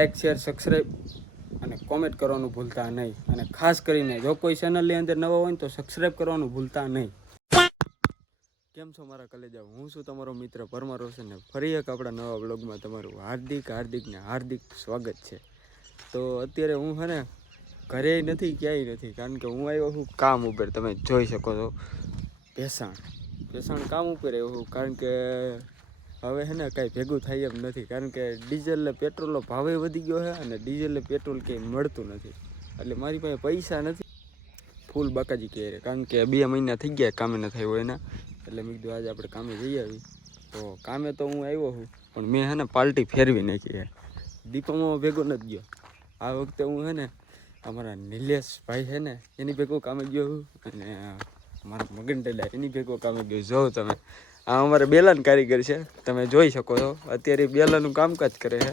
Like share subscribe અને comment કરવાનું ભૂલતા નહીં. અને ખાસ કરીને જો કોઈ ચેનલની અંદર નવા હોય ને તો સબસ્ક્રાઈબ કરવાનું ભૂલતા નહીં. કેમ છો મારા કલેજા? હું છું તમારો મિત્ર પરમાર રોશન ને ફરી એક આપણા નવા બ્લોગમાં તમારું હાર્દિક સ્વાગત છે. તો અત્યારે હું છે ને ઘરે નથી, ક્યાંય નથી, કારણ કે હું આવ્યો છું કામ ઉપર. તમે જોઈ શકો છો ભેસાણ કામ ઉપર આવ્યો છું, કારણ કે હવે છે ને કાંઈ ભેગું થાય એમ નથી, કારણ કે ડીઝલ ને પેટ્રોલનો ભાવે વધી ગયો છે અને ડીઝલ ને પેટ્રોલ ક્યાંય મળતું નથી. એટલે મારી પાસે પૈસા નથી ફૂલ બાકાજી કહે, કારણ કે 2 મહિના થઈ ગયા કામે ન થયું હોય એના. એટલે મેં કીધું આજે આપણે કામે જઈ આવી. તો કામે તો હું આવ્યો છું, પણ મેં છે ને પાર્ટી ફેરવી નાખી છે. દીપામાં ભેગો નથી ગયો આ વખતે. હું છે ને અમારા નિલેશભાઈ છે ને એની ભેગો કામે ગયો છું, અને મારા મગનટેલા એની ભેગો કામે ગયો. જો તમે આ અમારે બેલાન કારીગર છે, તમે જોઈ શકો છો. અત્યારે બેલાનું કામકાજ કરે છે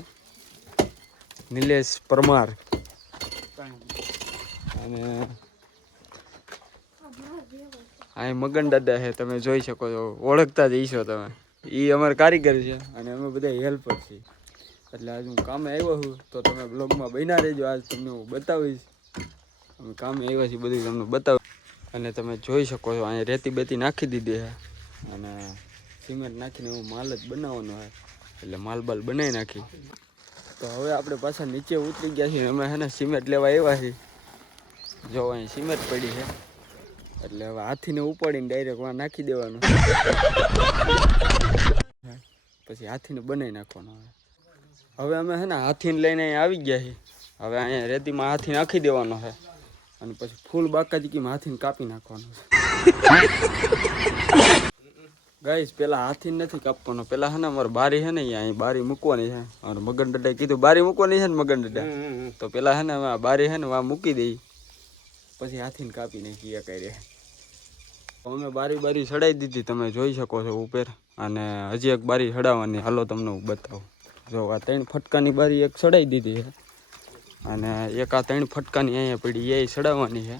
નિલેશ પરમાર. અને આ મગન દાદા છે, તમે જોઈ શકો છો, ઓળખતા જ હશો તમે. એ અમારા કારીગર છે અને અમે બધા હેલ્પર છીએ. એટલે આજ હું કામે આવ્યો છું, તો તમે બ્લોગમાં બન્યા રહેજો. આજ તમને હું બતાવીશ અમે કામે આવ્યા છીએ, બધું તમને બતાવીશ. અને તમે જોઈ શકો છો અહીંયા રેતી બેતી નાખી દીધી છે, અને સિમેન્ટ નાખીને હું માલ જ બનાવવાનો છે. એટલે માલ બાલ બનાવી નાખી. તો હવે આપણે પાછા નીચે ઉતરી ગયા છીએ. અમે છે ને સિમેન્ટ લેવા આવ્યા છીએ. જો અહીં સિમેન્ટ પડી છે, એટલે હવે હાથીને ઉપાડીને ડાયરેક્ટ વાં નાખી દેવાનું, પછી હાથીને બનાવી નાખવાનું. હવે અમે છે ને હાથીને લઈને અહીંયા આવી ગયા છીએ. હવે અહીંયા રેતીમાં હાથી નાખી દેવાનો છે, અને પછી ફૂલ બાકાજીકીમાં હાથીને કાપી નાખવાનું છે. ગાઈસ પેલા હાથીને નથી કાપવાનો, પેલા છે ને અમારે બારી છે ને અહીંયા બારી મૂકવાની છે. અને મગન ડડાએ કીધું બારી મૂકવાની છે ને મગન ડડા, તો પેલા છે ને બારી છે ને વાં મૂકી દઈ, પછી હાથીને કાપી નાખી કરે. અમે બારી ચડાવી દીધી, તમે જોઈ શકો છો ઉપર. અને હજી એક બારી ચડાવવાની, હાલો તમને હું બતાવું. જો આ 3 ફટકાની બારી એક ચડાવી દીધી છે, અને એક આ 3 ફટકાની અહીંયા પડી એ ચડાવવાની છે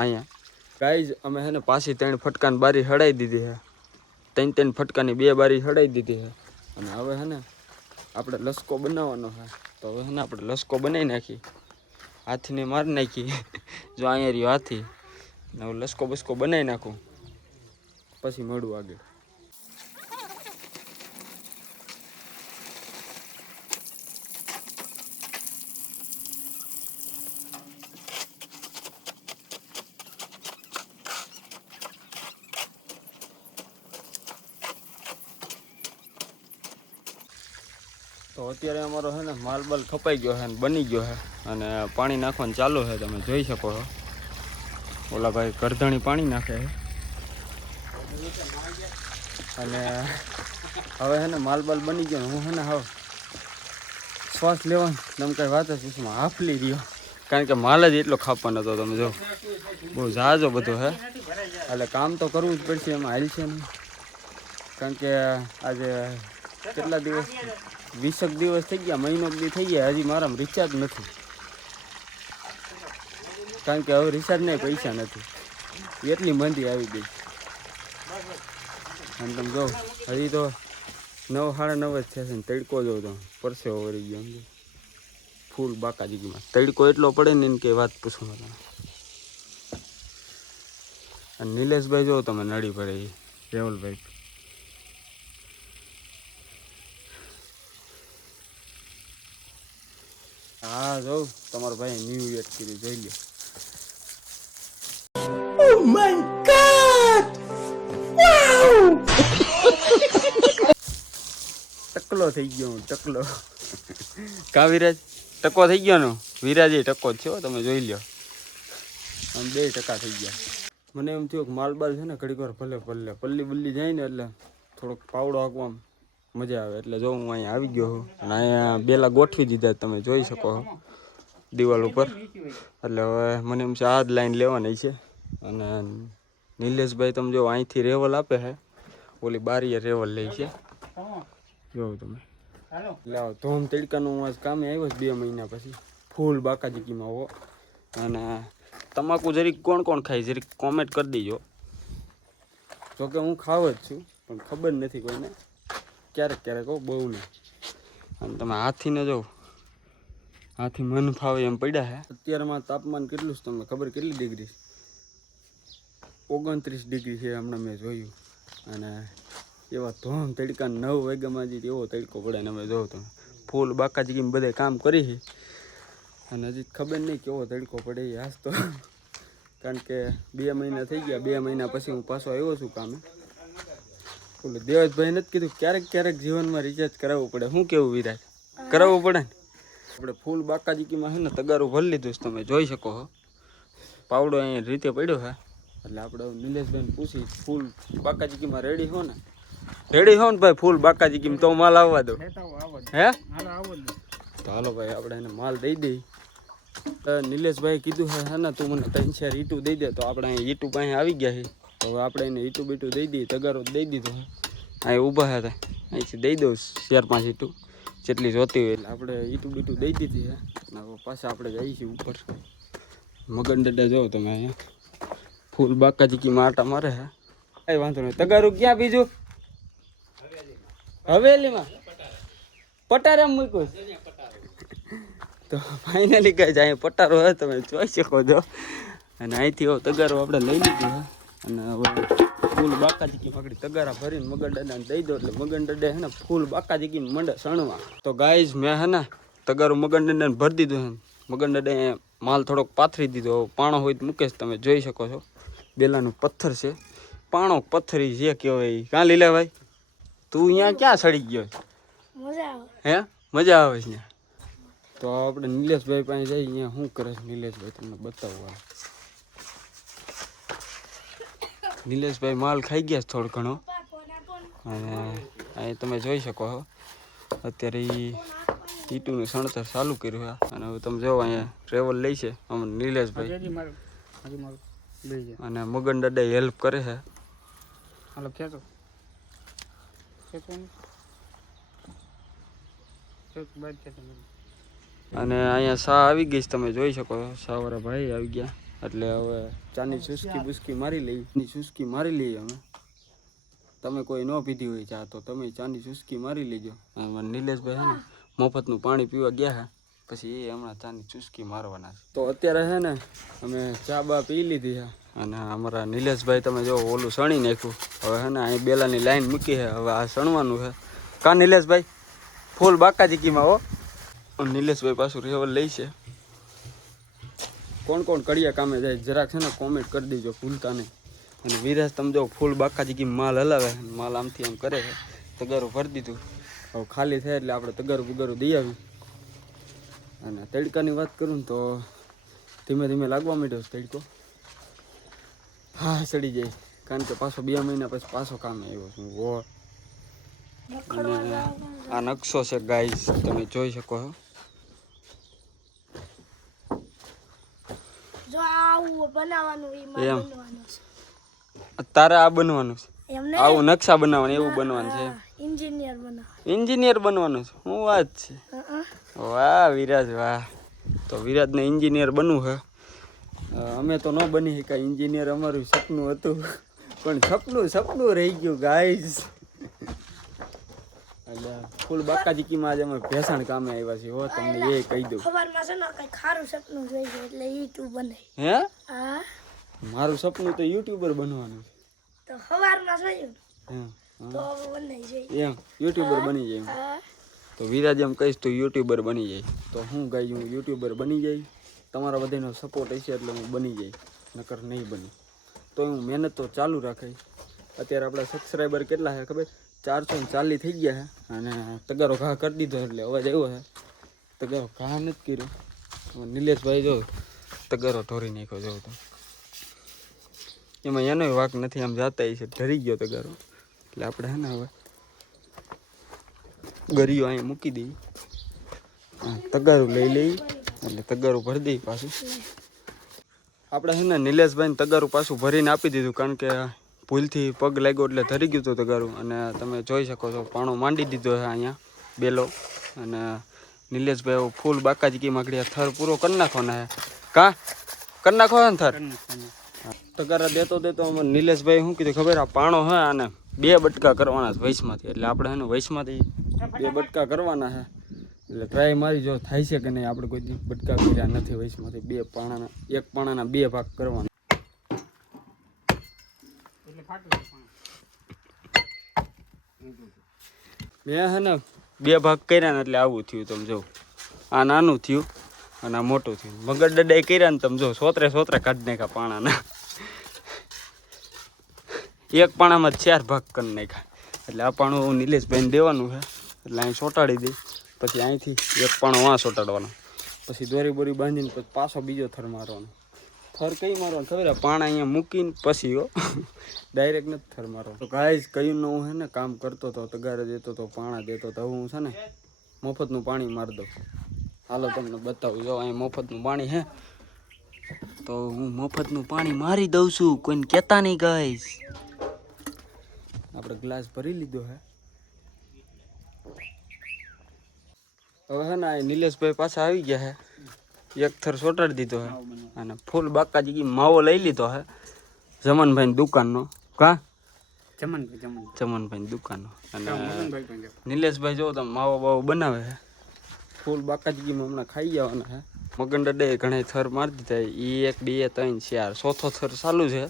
અહીંયા. ગાઈઝ અમે છે ને પાછી 3 ફટકાની બારી ચડાવી દીધી છે. 3 ફટકાની 2 બારી ચડાવી દીધી છે. અને હવે છે ને આપણે લસકો બનાવવાનો છે. તો હવે છે ને આપણે લસકો બનાવી નાખી, હાથીને મારી નાખી. જો અહીંયા રહ્યો હાથી, હવે લસકો બસકો બનાવી નાખું, પછી મળું આગળ. તો અત્યારે અમારો છે ને માલ બાલ ખપાઈ ગયો છે અને બની ગયો છે, અને પાણી નાખવાનું ચાલુ છે. તમે જોઈ શકો છો ઓલા ભાઈ કરધણી પાણી નાખે છે. અને હવે છે ને માલ બાલ બની ગયો. હું છે ને હવે શ્વાસ લેવાનું તમે કાંઈ વાત જ પૂછમાં હાફલી રહ્યો, કારણ કે માલ જ એટલો ખાપવાનો હતો. તમે જો બહુ જાજો બધો છે, એટલે કામ તો કરવું જ પડશે, એમાં હાલ છે નહીં. કારણ કે આજે કેટલા દિવસ 20 દિવસ થઈ ગયા, મહિનો દી થઈ ગયા, હજી મારામાં રિચાર્જ નથી. કારણ કે હવે રિચાર્જ નહીં, પૈસા નથી, એટલી મંદી આવી ગઈ. અને તમે જો હજી તો 9 સાડા 9 જ છે ને તડકો જો તો પરસેવો વળી ગયો. સમજો ફૂલ બાકાજીમાં તડકો એટલો પડે ને એને કંઈ વાત પૂછવા તમે. અને નિલેશભાઈ જો તમે નડી પડે એ રેવલભાઈ. હા જો તમારો ભાઈ ન્યૂ યર કર્યું, જોઈ લો. Oh my God! Wow! ટકલો થઈ ગયો હું, ટકલો. કા વિરાજ ટકો થઈ ગયો ને? વિરાજ ટકો જ છે, તમે જોઈ લો. આમ 2% થઈ ગયા. મને એમ થયું કે માલબાલ છે ને ઘડીક વાર ભલે પલ્લી બલ્લી જાય ને એટલે થોડોક પાવડો હાંકવામાં મજા આવે. એટલે જો હું અહીંયા આવી ગયો છું, અને અહીંયા બેલા ગોઠવી દીધા તમે જોઈ શકો છો દિવાલ ઉપર. એટલે હવે મને એમ છે આ જ લાઈન લેવાની છે. અને નિલેશભાઈ તમે જો અહીંથી રેવલ આપે છે, ઓલી બારીએ રેવલ લે છે. જોઉં તમે એટલે ધોમ તડકાનું આજ કામે આવ્યો છે 2 મહિના પછી, ફૂલ બાકાજીકીમાં હો. અને તમાકુ જરીક કોણ ખાય જરીક કોમેન્ટ કરી દેજો. જોકે હું ખાવ જ છું, પણ ખબર નથી કોઈને, ક્યારેક હો, બહુ નહીં. અને તમે હાથીને જો આથી મન ફાવે એમ પડ્યા છે. અત્યારમાં તાપમાન કેટલું છે તમને ખબર? કેટલી ડિગ્રી? 29 ડિગ્રી છે હમણાં મેં જોયું. અને એવા ધોમ તડકા 9 વાગ્યામાં જ એવો તડકો પડે ને અમે જોઉં તમે ફૂલ બાકાજી બધે કામ કરી છે. અને હજી ખબર નહીં કેવો તડકો પડે આજ તો, કારણ કે 2 મહિના થઈ ગયા. 2 મહિના પછી હું પાછો આવ્યો છું કામે. ઓલું દેવજભાઈ નથી કીધું ક્યારેક જીવનમાં રિચાર્જ કરાવવું પડે. શું કેવું વિરાજ? કરાવવું પડે ને. આપણે ફૂલ બાકાજીકીમાં છે ને તગારું ભરી લીધું છે, તમે જોઈ શકો છો. પાવડો અહીંયા રીતે પડ્યો છે. એટલે આપણે નિલેશભાઈને પૂછી ફૂલ બાકાજીકીમાં રેડી હો ને? રેડી હો ને ભાઈ ફૂલ બાકાજીકીમાં તો માલ આવવા દો. હે તો હાલો ભાઈ આપણે એને માલ દઈ દઈ. નિલેશભાઈ કીધું હે ને તું મને 3-4 ઈટું દઈ દે. તો આપણે અહીં ઈટું પાસે આવી ગયા છે. તો હવે આપણે એને ઈટું બીટું દઈ દઈએ. તગારો દઈ દીધો હે. અહીં ઊભા હતા, અહીંથી દઈ દઉં 4-5 ઈટું જેટલી જોતી હોય. એટલે આપણે ઈટું બીટું દઈ દીધી છે. અને હવે પાછા આપણે જઈએ છીએ ઉપર. મગન ડડા જોવો તમે અહીંયા ફૂલ બાકાજીકીમાં આટા મારે છે. કઈ વાંધો નહીં. તગારું ક્યાં બીજું? હવેલીમાં પટારામાં મૂક્યું. તો ફાઇનલી કઈ જાય પટારો હોય તમે જોઈ શકો છો. અને અહીંથી તગારો આપણે લઈ લીધું છે. અને હવે ફૂલ બાકાજીકી પકડી તગારા ભરીને મગન ડડાને દઈ દો. એટલે મગન ડડે હે ને ફૂલ બાકાજીકી મંડે સણવા. તો ગાઈઝ મેં હે ને તગારું મગન ડડાને ભરી દીધું છે. મગન ડડે માલ થોડોક પાથરી દીધો. પાણો હોય તો મૂકે તમે જોઈ શકો છો. બેલાનું પથ્થર છે, પાણો પથ્થરી જે કહેવાય. કાં લીલા ભાઈ તું અહીંયા ક્યાં સડી ગયો? હે મજા આવે છે ત્યાં. તો આપણે નિલેશભાઈ પાસે જઈએ. અહીંયા શું કરે છે નિલેશભાઈ તમને બતાવવા. નિલેશભાઈ માલ ખાઈ ગયા છે થોડો ઘણો. અને અહીં તમે જોઈ શકો છો અત્યારે ઈટુનું સણતર ચાલુ કર્યું છે. અને હવે તમે જો અહીંયા ટ્રેવલ લઈ છે અમને નિલેશભાઈ. અને મગન ડડા હેલ્પ કરે છે. અને અહીંયા સા આવી ગઈ છે તમે જોઈ શકો છો. સાવાળા ભાઈ આવી ગયા. એટલે હવે ચાની ચુસ્કી બુસ્કી મારી લઈ. ચુસ્કી મારી લઈએ અમે. તમે કોઈ ન પીધી હોય ચા તો તમે ચાની ચુસ્કી મારી લેજો. નિલેશભાઈ છે ને મફતનું પાણી પીવા ગયા છે. પછી એ હમણાં ચાની ચુસ્કી મારવાના છે. તો અત્યારે છે ને અમે ચા બા પી લીધી છે. અને અમારા નિલેશભાઈ તમે જો ઓલું સણી નાખ્યું. હવે છે ને અહીં બેલાની લાઈન મૂકી છે. હવે આ સણવાનું છે. કા નિલેશભાઈ ફૂલ બાકાજીકીમાં હો. નિલેશભાઈ પાછું રેવલ લઈ છે. કોણ કોણ કડિયા કામે જાય જરાક છે ને કોમેન્ટ કરી દેજો ભૂલતા નહીં. અને વિરાજ તમે જો ફૂલ બાકાજીકી માલ હલાવે. માલ આમથી આમ કરે છે. તગારું ભરી દીધું. હવે ખાલી થાય એટલે આપણે તગારું બગારું દઈ આવી. અને તડકાની વાત કરું ને તો ધીમે ધીમે લાગવા માંડ્યો તડકો. હા સડી જાય. કારણ કે પાછો 2 મહિના પછી પાછો કામે આવ્યો છું. વોર અને આ નકશો છે ગાઈઝ તમે જોઈ શકો છો. તારે આ બનવાનું છે. આવું નકશા બનાવવાનું એવું બનવાનું છે. એન્જિનિયર બનવાનું છે. શું વાત છે? વાહ વિરાજ વાહ. તો વિરાજને એન્જિનિયર બનવું છે. અમે તો ન બની શકાય એન્જિનિયર. અમારું સપનું હતું પણ સપનું રહી ગયું ગાઈઝ. એટલે ફૂલ બાકાજીકીમાં આજે અમે ભેસાણ કામે આવ્યા છીએ. હો તમને એ કહી દઉં. હે મારું સપનું તો યુટ્યુબર બનવાનું છે. એમ યુટ્યુબર બની જાય. તો વિરાજ એમ કહીશ તો યુટ્યુબર બની જાય. તો હું ગાઈ હું યુટ્યુબર બની જાય. તમારા બધાનો સપોર્ટ હશે એટલે હું બની જાય. નકર નહીં બની તો હું મહેનત તો ચાલુ રાખે. અત્યારે આપણા સબસ્ક્રાઈબર કેટલા છે ખબર? 440 થઈ ગયા છે. અને તગારો ઘા કરી દીધો એટલે અવાજ આવ્યો છે. તગારો ઘા નથી કર્યો. નિલેશભાઈ જો તગારો ઢોરી નાખ્યો જોઉં તો એમાં એનો વાંક નથી. આમ જાતા છે ઢરી ગયો તગારો. એટલે આપણે હે ને હવે ગરીઓ અહીંયા મૂકી દઈએ. તગારું લઈ લઈ એટલે તગારું ભરી દઈએ પાછું. આપણે છે ને નિલેશભાઈને તગારું પાછું ભરીને આપી દીધું. કારણ કે ભૂલથી પગ લાગ્યો એટલે ધરી ગયું હતું તગારું. અને તમે જોઈ શકો છો પાણો માંડી દીધો છે અહીંયા બેલો. અને નિલેશભાઈ ફૂલ બાકાજીકી માગડી થર પૂરો કરી નાખવાના છે. કા કરી નાખો ને થર તગારા દેતો અમારે નિલેશભાઈ શું કીધું ખબર? આ પાણો હે આને 2 બટકા કરવાના છે વૈશમાંથી. એટલે આપણે છે ને વૈશમાંથી 2 બટકા કરવાના છે. એટલે ટ્રાય મારી જો થાય છે કે નહીં. આપણે કોઈ બટકા કર્યા નથી વયસમાંથી. એક પાણાના 2 ભાગ કરવાના. મેં હે ને 2 ભાગ કર્યા ને એટલે આવું થયું. તમે જો આ નાનું થયું અને આ મોટું થયું. મગર ડડાઈ કર્યા ને તમે જો સોતરે કાઢી નાખ્યા પાણાના. એક પાણામાં 4 ભાગ કરી નાખ્યા. એટલે આ પાણું નિલેશભાઈને દેવાનું છે. એટલે અહીં ચોંટાડી દઈ. પછી અહીંથી એક પાણો વાં ચોંટાડવાનો. પછી દોરી બોરી બાંધીને પછી પાછો બીજો થર મારવાનો. થર કઈ મારવાનો ખબર? પાણા અહીંયા મૂકીને પછી હો ડાયરેક્ટ નથી થર મારવાનો. તો ગાઈસ કયું હું હે ને કામ કરતો હતો, તગારે દેતો હતો, પાણા દેતો હતો. હું છે ને મફતનું પાણી મારી દઉં. હાલો તમને બતાવું. જો અહીં મફતનું પાણી હે તો હું મફતનું પાણી મારી દઉં છું. કોઈને કહેતા નહીં ગાઈસ. આપણે ગ્લાસ ભરી લીધો હે. હવે હે ને નિલેશભાઈ પાછા આવી ગયા હે. એક થર સોટાડી દીધો હે અને ફૂલ બાકાજી માવો લઈ લીધો હે જમનભાઈની દુકાનનો. કા જમનભાઈની દુકાનનો. અને નિલેશભાઈ જો તમે માવો બાવો બનાવે છે. ફૂલ બાકાજીમાં હમણાં ખાઈ જવાના હે. મગન ડડે ઘણા થર મારી દીધા. 1 2 3 4 ચોથો થર ચાલુ છે.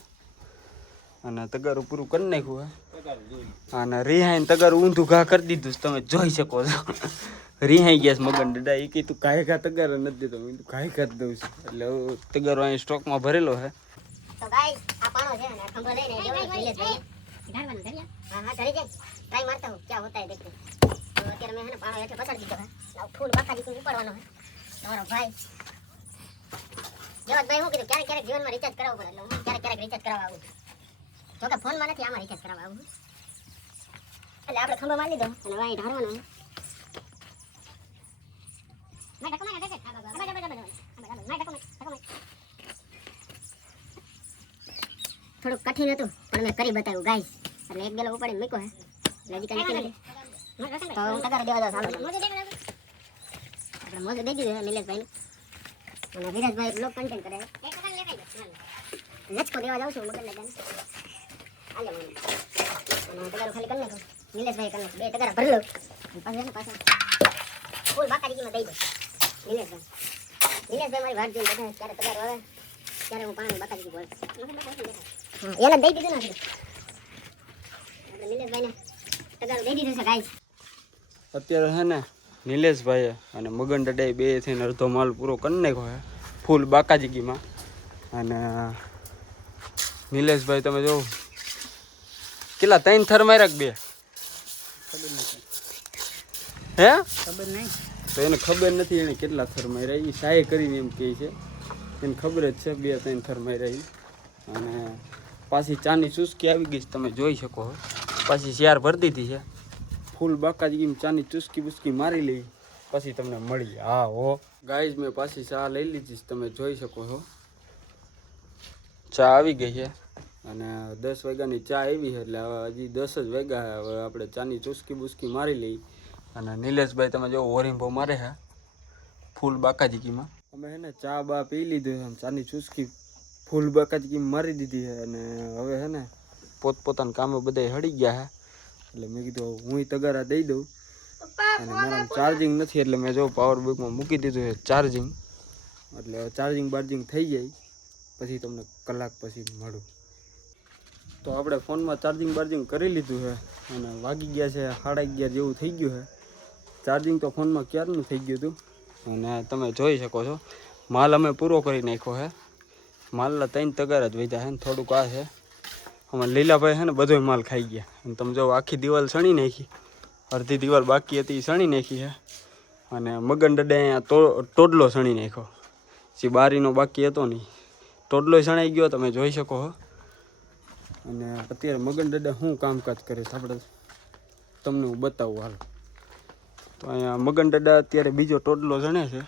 અને તગારું પૂરું કરી નાખ્યું હે. અને રિહાઈને તગારું ઊંધું ઘા કરી દીધું. તમે જોઈ શકો છો. રિહાઈ ગયા મગન ડડા. એ કીધું કાંઈ ઘા તગાર નથી દેતો. મેં કીધું કાંઈ ઘા દઉં છું. એટલે તગારો અહીં સ્ટોકમાં ભરેલો છે. તો ગાઈસ આ પાણો છે ને ખંભો લઈને દેવાનો નિલેશભાઈ ઢાળવાનું ઢળ્યા. હા ઢળી જાય. ટ્રાય મારતા હું ક્યાં હોતા હે દેખતે. તો અત્યારે મેં હે ને પાણો હેઠે પસાડી દીધો હે. આ ફૂલ બાકાજી કો ઉપાડવાનો હે. તમારો ભાઈ જેવતભાઈ હું કીધું ક્યારેક જીવનમાં રિચાર્જ કરાવવું પડે. એટલે હું ક્યારેક રિચાર્જ કરાવવા આવું. જો કે ફોનમાં નથી, આમાં રિચાર્જ કરાવવા આવું. એટલે આપણે ખંભો મારી લીધો અને વાય ઢાળવાનો હે. થોડુંક કઠિન હતું પણ મેં કરી બતાવ્યું ગાઈસ. એટલે એક ગેલો ઉપાડીને મૂક્યો હે. એટલે હજી કાંઈ નથી. તો હું તગાર દેવા દઉં. આપણે મોજ દઈ દીધું નિલેશભાઈને. અને વિરાજભાઈ બ્લોગ કન્ટેન્ટ કરે. લચકો દેવા જાઉં છું મગર લગાને. આલે મને. અને તગારો ખાલી કરી નાખો. નિલેશભાઈ કરી નાખો. 2 તગારા ભરી લો. પછી પાછા ફૂલ બાકાજીમાં દઈ દો. નિલેશભાઈ મારી વાત જોઈને બેઠા. ક્યારે તગારો આવે ત્યારે હું પાણી બાકાજી બોલ. એને દઈ દીધું નથી. આપણે નિલેશભાઈને તગારો દઈ દીધું છે ગાઈસ. અત્યારે હે ને નિલેશભાઈએ અને મગન ડડાઈ 2 થઈને અડધો માલ પૂરો કરી નાખ્યો છે ફૂલ બાકાજીમાં. અને નિલેશભાઈ તમે જો કેટલા 3 થર માર્યા કે 2? હે ખબર નહીં. તો એને ખબર નથી એને કેટલા થર માર્યા. એ સાય કરીને એમ કહે છે. એને ખબર જ છે 2 3 થર માર્યા. અને પાછી ચાની ચુસ્કી આવી ગઈ. તમે જોઈ શકો. પાછી 4 ભરી દીધી છે. ફૂલ બાકાજી ચાની ચુસ્કી બુસ્કી મારી લઈ પછી તમને મળી. હા હો ગાઈઝ મેં પાછી ચા લઈ લીધી. તમે જોઈ શકો છો ચા આવી ગઈ છે. અને 10 વાગ્યાની ચા આવી છે. એટલે હવે હજી 10 જ વાગ્યા. હવે આપણે ચાની ચુસ્કી બુસ્કી મારી લઈ. અને નિલેશભાઈ તમે જો ઓરીંભો મારે છે ફૂલ બાકાજીમાં. અમે હે ને ચા બા પી લીધું છે. ચાની ચુસ્કી ફૂલ બાકાજી મારી દીધી છે. અને હવે હે ને પોતપોતાના કામે બધા હળી ગયા છે. એટલે મેં કીધું હું તગારા દઈ દઉં. અને મારા ચાર્જિંગ નથી એટલે મેં જો પાવર બેંકમાં મૂકી દીધું છે ચાર્જિંગ. એટલે ચાર્જિંગ બાર્જિંગ થઈ જાય પછી તમને કલાક પછી મળું. તો આપણે ફોનમાં ચાર્જિંગ બાર્જિંગ કરી લીધું છે. અને વાગી ગયા છે 11:30 જેવું થઈ ગયું છે. ચાર્જિંગ તો ફોનમાં ક્યારનું થઈ ગયું હતું. અને તમે જોઈ શકો છો માલ અમે પૂરો કરી નાખ્યો છે. માલના 3 તગાર જ વધ્યા છે ને થોડુંક આ છે. અમારે લીલાભાઈ છે ને બધો માલ ખાઈ ગયા. અને તમે જો આખી દિવાલ સણી નાખી. અડધી દિવાલ બાકી હતી સણી નાખી છે. અને મગન ડડે અહીંયા ટોડલો સણી નાખ્યો. જે બારીનો બાકી હતો નહીં ટોડલો સણાઈ ગયો. તમે જોઈ શકો છો. અને અત્યારે મગન ડડે શું કામકાજ કરે છે આપણે તમને હું બતાવું. હાલ તો અહીંયા મગન ડડા અત્યારે બીજો ટોડલો સણે છે.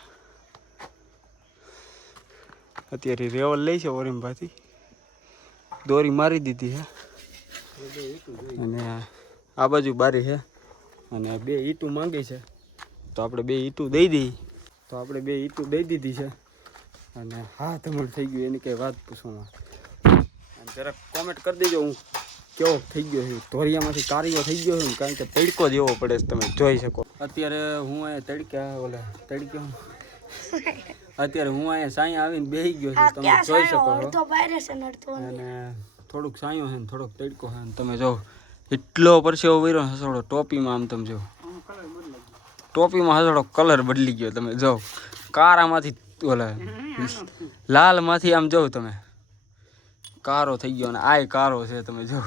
અત્યારે રેવલ લઈ છે ઓરીમભાથી. દોરી મારી દીધી છે. અને આ બાજુ બારી છે. અને 2 ઈંટું માંગી છે તો આપણે 2 ઈંટું દઈ દઈએ. તો આપણે 2 ઈંટું દઈ દીધી છે. અને હા ધમણ થઈ ગયું એની કંઈ વાત પૂછવામાં. અને જરાક કોમેન્ટ કરી દેજો હું કેવો થઈ ગયો છે. ધોરિયામાંથી કારીઓ થઈ ગયો છે કારણ કે તડકો જેવો પડે છે તમે જોઈ શકો. અત્યારે હું અહીંયા અત્યારે હું અહીંયા સાંઈ આવીને બેસી ગયો છું. તમે જોઈ શકો છો. અને થોડુંક સાંયો છે ને થોડોક તડકો છે ને તમે જો એટલો પરસેવો વર્યો હસોડો ટોપીમાં. આમ તમે જો ટોપીમાં હસોડો કલર બદલી ગયો. તમે જો કારામાંથી ઓલા લાલમાંથી આમ જો તમે કારો થઈ ગયો. અને આય કારો છે તમે જો.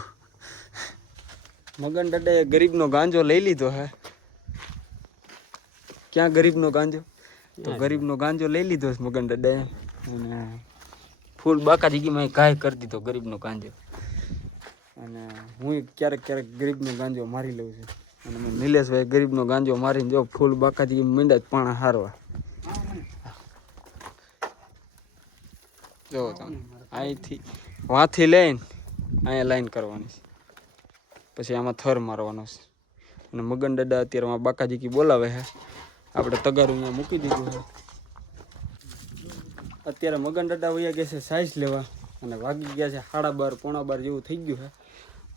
મગન દાદાએ ગરીબનો ગાંજો લઈ લીધો હે. ક્યાં ગરીબનો ગાંજો? તો ગરીબનો ગાંજો લઈ લીધો છે મગન દાદાએ. અને ફૂલ બાકાજીગીમાં કાંઈ કરી દીધો ગરીબનો ગાંજો. અને હું ક્યારેક ક્યારેક ગરીબનો ગાંજો મારી લઉં છું. અને મેં નિલેશભાઈ ગરીબનો ગાંજો મારીને જો ફૂલ બાકાજી મીંડા જ પાણા હારવા. જો તમે અહીંથી વાંથી લઈને અહીંયા લાઈન કરવાની છે. પછી આમાં થર મારવાનો છે. અને મગન દાદા અત્યારે માં બાકાજી બોલાવે છે. આપણે તગારું અહીંયા મૂકી દીધું છે. અત્યારે મગન દાદા વયા ગયા છે સાઈઝ લેવા. અને વાગી ગયા છે 12:30 પોણા 12 જેવું થઈ ગયું છે.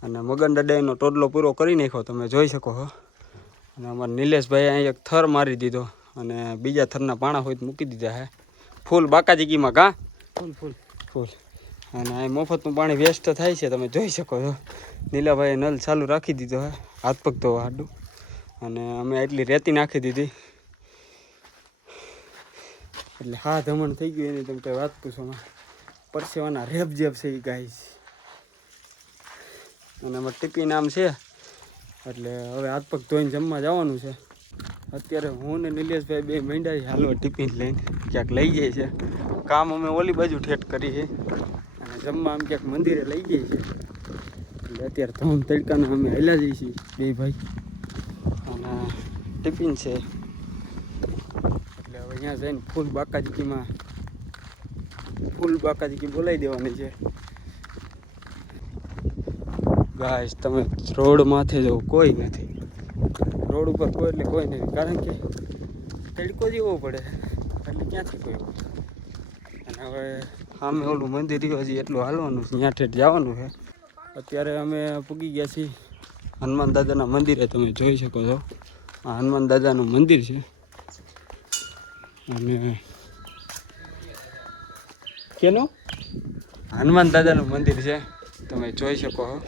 અને મગન દાદા એનો ટોડલો પૂરો કરી નાખ્યો તમે જોઈ શકો છો. અને અમારા નિલેશભાઈ અહીં એક થર મારી દીધો. અને બીજા થરના પાણા હોય તો મૂકી દીધા છે ફૂલ બાકાજીકીમાં. કાં ફૂલ. અને અહીં મફતનું પાણી વેસ્ટ થાય છે તમે જોઈ શકો છો. નીલાભાઈએ નળ ચાલુ રાખી દીધો હે હાથ પગ ધોવા હાડું. અને અમે એટલી રેતી નાખી દીધી એટલે હા ધમણ થઈ ગયું. એની તમે કંઈ વાત પૂછોમાં પરસેવાના રેપ જેપ છે એ ગાઈસ. અને અમારે ટીપી નામ છે એટલે હવે હાથ પગ ધોઈને જમવા જવાનું છે. અત્યારે હું ને નિલેશભાઈ બે માંડ્યા હાલવા ટિફિન લઈને ક્યાંક લઈ જાય છે. કામ અમે ઓલી બાજુ ઠેઠ કરી છે. અને જમવા આમ ક્યાંક મંદિરે લઈ જાય છે. એટલે અત્યારે ધોમ તડકાને અમે હેલા જઈએ છીએ બે ભાઈ. અને ટિફિન છે એટલે હવે અહીંયા જઈને ફૂલ બાકાજીકી બોલાવી દેવાની છે. ગાઈસ તમે રોડ માથે જો કોઈ નથી. રોડ ઉપર કોઈ એટલે કોઈ નથી. કારણ કે તડકો જેવો પડે એટલે ક્યાંથી કોઈ. અને હવે સામે ઓલું મંદિર હજી એટલું હાલવાનું છે. ત્યાં ઠેઠ જવાનું છે. અત્યારે અમે પૂગી ગયા છીએ હનુમાન દાદાના મંદિરે. તમે જોઈ શકો છો આ હનુમાન દાદાનું મંદિર છે. અને કેનું? હનુમાન દાદાનું મંદિર છે તમે જોઈ શકો છો.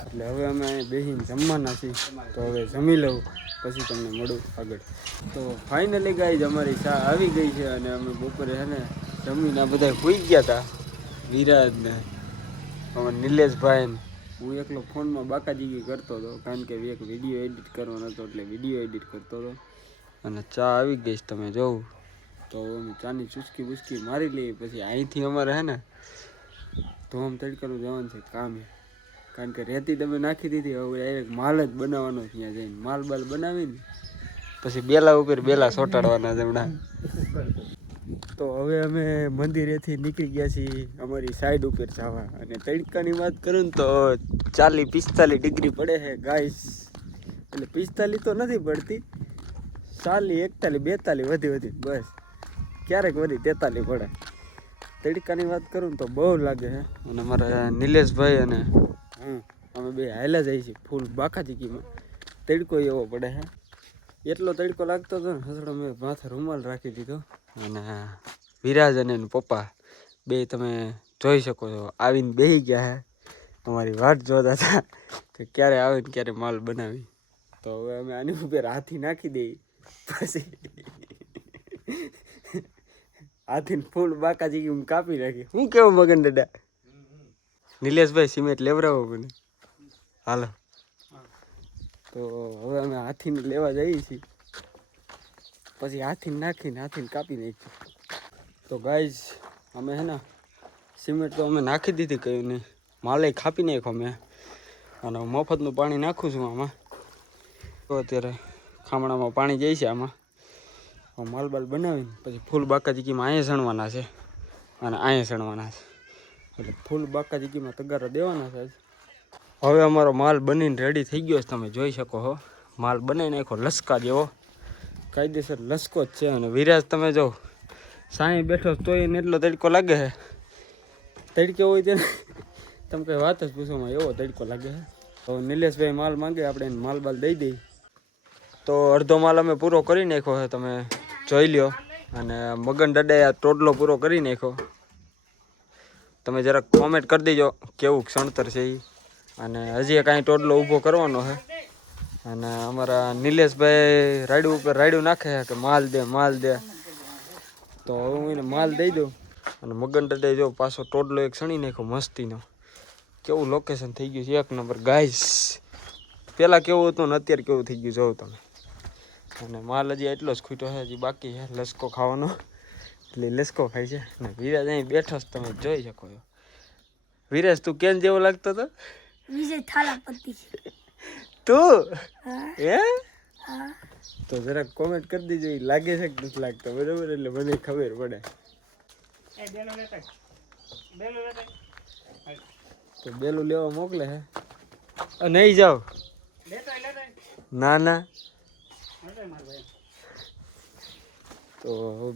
એટલે હવે અમે અહીં બેસીને જમવાના છીએ. તો હવે જમી લઉં પછી તમને મળું આગળ. તો ફાઇનલી ગાઈઝ અમારી ચા આવી ગઈ છે. અને અમે બપોરે છે ને જમીને બધા સૂઈ ગયા હતા. વિરાજ ને અમારા નિલેશભાઈ ને હું એકલો ફોનમાં બાકાજીગી કરતો હતો. કારણ કે એક વિડીયો એડિટ કરવાનો હતો એટલે વિડીયો એડિટ કરતો હતો. અને ચા આવી ગઈ છે તમે જોઉં. તો અમે ચાની ચુસ્કી બુસ્કી મારી લઈએ. પછી અહીંથી અમારે છે ને ધોમ તડકાનું જવાનું છે કામે. કારણ કે રેતી તમે નાખી દીધી. હવે ડાયરેક્ટ માલ જ બનાવવાનો ત્યાં જઈને માલ બાલ બનાવીને પછી બેલા ઉપર બેલા ચોંટાડવાના છે હમણાં. તો હવે અમે મંદિરેથી નીકળી ગયા છીએ અમારી સાઈડ ઉપર જવા. અને તડકાની વાત કરું ને તો 40-45 ડિગ્રી પડે છે ગાઈસ. એટલે 45 તો નથી પડતી, 40-41-42 વધી બસ. ક્યારેક વધી 43 પડે. તડકાની વાત કરું ને તો બહુ લાગે છે. અને મારા નિલેશભાઈ અને અમે બે હાલ્યા જઈએ છીએ ફૂલ બાકાજીકીમાં. તડકો એવો પડે છે. એટલો તડકો લાગતો હતો ને હસડો મેં માથે રૂમાલ રાખી દીધો. અને વિરાજ અને એના પપ્પા બે તમે જોઈ શકો છો આવીને બેસી ગયા છે. અમારી વાટ જોતા હતા કે ક્યારે આવે ને ક્યારે માલ બનાવી. તો હવે અમે આની ઉપર હાથી નાખી દઈએ પછી હાથીને ફૂલ બાકાજીકી કાપી નાખી. હું કેવું મગન દાદા? નિલેશભાઈ સિમેન્ટ લેવડાવો મને હાલો. તો હવે અમે હાથીને લેવા જઈએ છીએ. પછી હાથીને નાખીને કાપી નાખીએ. તો ગાઈઝ અમે હે ને સિમેન્ટ તો અમે નાખી દીધી કયું નહીં. માલે કાપી નાખ્યો મેં. અને મફતનું પાણી નાખું છું આમાં. તો અત્યારે ખામણામાં પાણી જાય છે આમાં. માલ બાલ બનાવીને પછી ફૂલ બાકાજીકીમાં અહીંયા સણવાના છે અને અહીંયા સણવાના છે. એટલે ફૂલ બાકાજીકીમાં તગારા દેવાના છે. હવે અમારો માલ બનીને રેડી થઈ ગયો છે તમે જોઈ શકો છો. માલ બનાવી નાખો લસકા જેવો કાયદેસર લસકો જ છે. અને વિરાજ તમે જો સાંઈ બેઠો તોય એને એટલો તડકો લાગે છે. તડકે હોય તેને તમે કંઈ વાત જ પૂછવામાં એવો તડકો લાગે છે. તો નિલેશભાઈ માલ માંગે, આપણે એને માલ બાલ દઈ દઈએ. તો અડધો માલ અમે પૂરો કરી નાખ્યો છે, તમે જોઈ લ્યો. અને મગન દાદાએ આ ટોડલો પૂરો કરી નાખ્યો. તમે જરાક કોમેન્ટ કરી દેજો કેવું ક્ષણતર છે એ. અને હજી કાંઈ ટોડલો ઊભો કરવાનો છે. અને અમારા નિલેશભાઈ રાયડું ઉપર રાયડું નાખે છે કે માલ દે માલ દે. તો હું એને માલ દઈ દઉં. અને મગન દાદાએ જો પાછો ટોડલો એક સણી નાખ્યો મસ્તીનો. કેવું લોકેશન થઈ ગયું છે, એક નંબર ગાઈસ. પહેલાં કેવું હતું ને અત્યારે કેવું થઈ ગયું જોઉં તમે. અને માલ હજી એટલો જ ખૂટ્યો છે, હજી બાકી છે લસકો ખાવાનો. એટલે લસકો ખાય છે. ને વિરાજ અહીં બેઠો જ તમે જોઈ શકો છો. વિરાજ તું કેમ જેવો લાગતો હતો? વિજય થાલાપતિ તું હે? તો જરાક કોમેન્ટ કરી દેજો એ લાગે છે કે નથી લાગતો, બરાબર? એટલે મને ખબર પડે. તો બેલું લેવા મોકલે હે. નહીં જાઓ ના ના. તો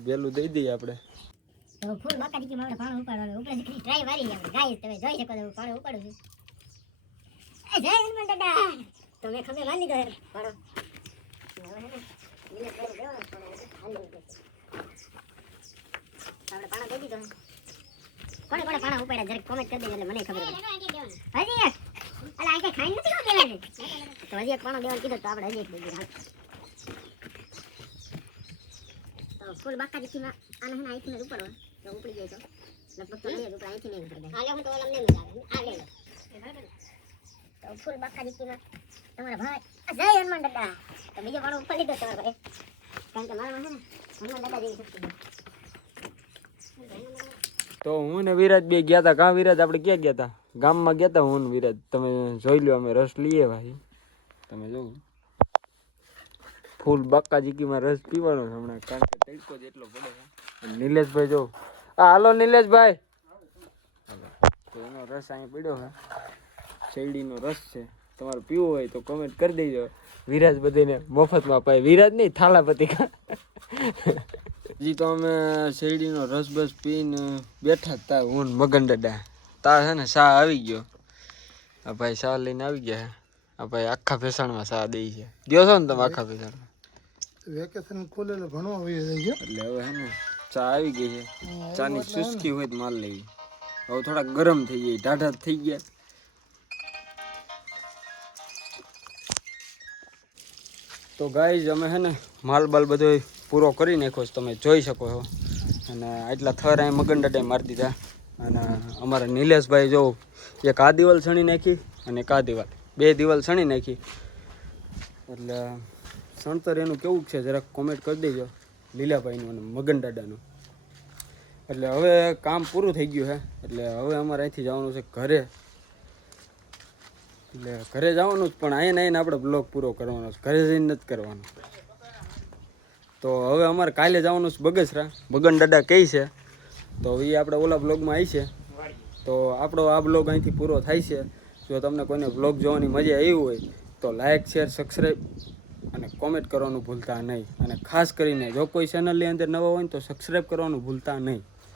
બેલું દઈ દઈએ આપણે. તો ફૂલ બાકાજી કે મારે પાણો ઉપાડવાનો ઉપર થી ટ્રાય મારી આપણે ગાઈસ તમે જોઈ શકો છો પાણો ઉપાડું છું. એ જય હનુમાન દાદા તો મેં ખમે મારી લીધો હે પાણો. આપણે પાણો દઈ દીધો. કોણે કોણે પાણો ઉપાડ્યા જરા કોમેન્ટ કરી દેજો એટલે મને ખબર પડે. હજી એક અલા આ કે ખાઈ નથી કોણ દેવાનું તો હજી એક પાણો દેવાનું કીધું તો આપણે હજી એક દઈ દીધું. તો ફૂલ બાકાજી થી આને હે આઈથી ઉપાડવા તો ઉપડી જાય તો લગભગ તો નહીં ઉપર આઈથી નહીં ઉતરતા. હાલે હું તો ઓલમ નહીં મજા આવે આ લે તો ફૂલ બાકાજી થી તમારા ભાઈ જય હનુમાન દાદા તો બીજો પાણો ઉપર લીધો તમારા ભાઈ કારણ કે મારા માં હે ને હનુમાન દાદા જેવી શક્તિ છે. તો હું ને વિરાજ બે ગયા હતા. કાં વિરાજ આપણે ક્યાં ગયા હતા? ગામમાં ગયા હતા હું ને વિરાજ. તમે જોઈ લો અમે રસ લઈએ ભાઈ. તમે જોવો ફૂલ બાકાજીકીમાં રસ પીવાનો છે હમણાં, કારણ કે તડકો જેટલો પડે છે. નિલેશભાઈ જો હાલો નિલેશભાઈ. તો એનો રસ અહીં પડ્યો છે, શેરડીનો રસ છે. તમારે પીવો હોય તો કોમેન્ટ કરી દેજો. વિરાજ બધાને મફતમાં પાય. વિરાજ નહીં થાલાપતિ કા. હજી તો અમે શેરડીનો રસ બસ પીને બેઠા હતા હું મગન દાદા. તાર છે ને શા આવી ગયો. આ ભાઈ શા લઈને આવી ગયા. આ ભાઈ આખા ભેસાણમાં શા દઈ છે. ગયો છો ને તમે આખા ભેસાણમાં? વેકેશન ખોલેલો ઘણો આવી ગયો એટલે હવે હે ને ચા આવી ગઈ છે. ચાની ચુસ્કી હોય તો માલ લેવી. હવે થોડા ગરમ થઈ ગઈ, ઢાઢા થઈ ગયા. તો ગાઈઝ અમે હે ને માલ બાલ બધો પૂરો કરી નાખ્યો તમે જોઈ શકો છો. અને આટલા થર અહીં મગન દાદાએ મારી દીધા. અને અમારા નિલેશભાઈ જો એક આ દિવાલ સણી નાખી અને એક આ દિવાલ, બે દિવાલ સણી નાખી. એટલે સણતર એનું કેવું છે જરાક કોમેન્ટ કરી દેજો લીલાભાઈનું અને મગન દાદાનું. એટલે હવે કામ પૂરું થઈ ગયું છે. એટલે હવે અમારે અહીંથી જવાનું છે ઘરે. એટલે ઘરે જવાનું જ, પણ અહીંયા આવીને આપણે બ્લોગ પૂરો કરવાનો છે, ઘરે જઈને નથી કરવાનો. તો હવે અમારે કાલે જવાનું છે બગસરા. મગન દાદા કહે છે તો એ આપણે ઓલા બ્લોગમાં આવી છે. તો આપણો આ બ્લોગ અહીંથી પૂરો થાય છે. જો તમને કોઈને બ્લોગ જોવાની મજા આવી હોય તો લાઇક શેર સબસ્ક્રાઈબ અને કોમેન્ટ કરવાનું ભૂલતા નહીં. અને ખાસ કરીને જો કોઈ ચેનલની અંદર નવા હોય તો સબસ્ક્રાઈબ કરવાનું ભૂલતા નહીં.